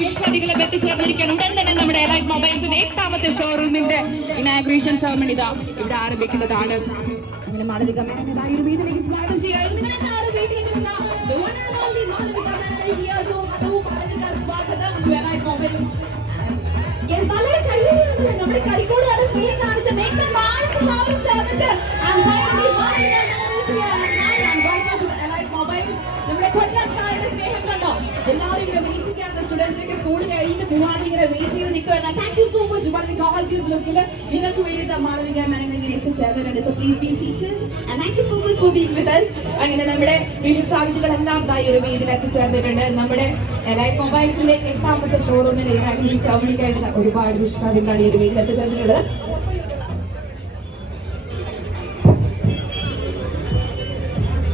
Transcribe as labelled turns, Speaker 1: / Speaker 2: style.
Speaker 1: എത്തിച്ചേർന്നിരിക്കുകയാണ് ഉടൻ തന്നെ നമ്മുടെ എലൈറ്റ് മൊബൈൽസിന്റെ എട്ടാമത്തെ ഷോറൂമിന്റെ ഇനാഗ്രേഷൻ സെറമണി ഇതാ ഇവിടെ ആരംഭിക്കുന്നതാണ്. അങ്ങനെ മാളവിക മേനോനെ ഒരു സ്വാഗതം സ്വാഗതം. നമ്മുടെ കാണിച്ച. നമ്മുടെ കൊല്ലക്കാരുടെ സ്നേഹം കണ്ടോ? എല്ലാവരും സ്കൂൾ കഴിഞ്ഞ് പോകാൻ ഇങ്ങനെ വെയിറ്റ് ചെയ്ത് നിൽക്കുവാണ് താങ്ക് യു സോ മച്ച് വളരെ കോളേജസ് ലുക്കിൽ നിങ്ങൾക്ക് വേണ്ടിയിട്ട് മാളവിക മാനം ഇങ്ങനെ എത്തിച്ചേർന്നിട്ടുണ്ട്. So please be seated and thank you so much for being with us അങ്ങനെ നമ്മുടെ വിശിഷ്ടാതിഥികളെല്ലാം ഈ ഒരു വേദിയിൽ എത്തിച്ചേർന്നിട്ടുണ്ട്. നമ്മുടെ ലൈഫ് മൊബൈൽസിന്റെ എട്ടാമത്തെ ഷോറൂമിന്റെ ഇനാഗ്രേഷൻ സെറമണിക്കായിട്ട് ഒരുപാട് വിശിഷ്ടാതിഥികളാണ് ഈ ഒരു വേദിയിൽ എത്തിച്ചേർന്നിട്ടുള്ളത്.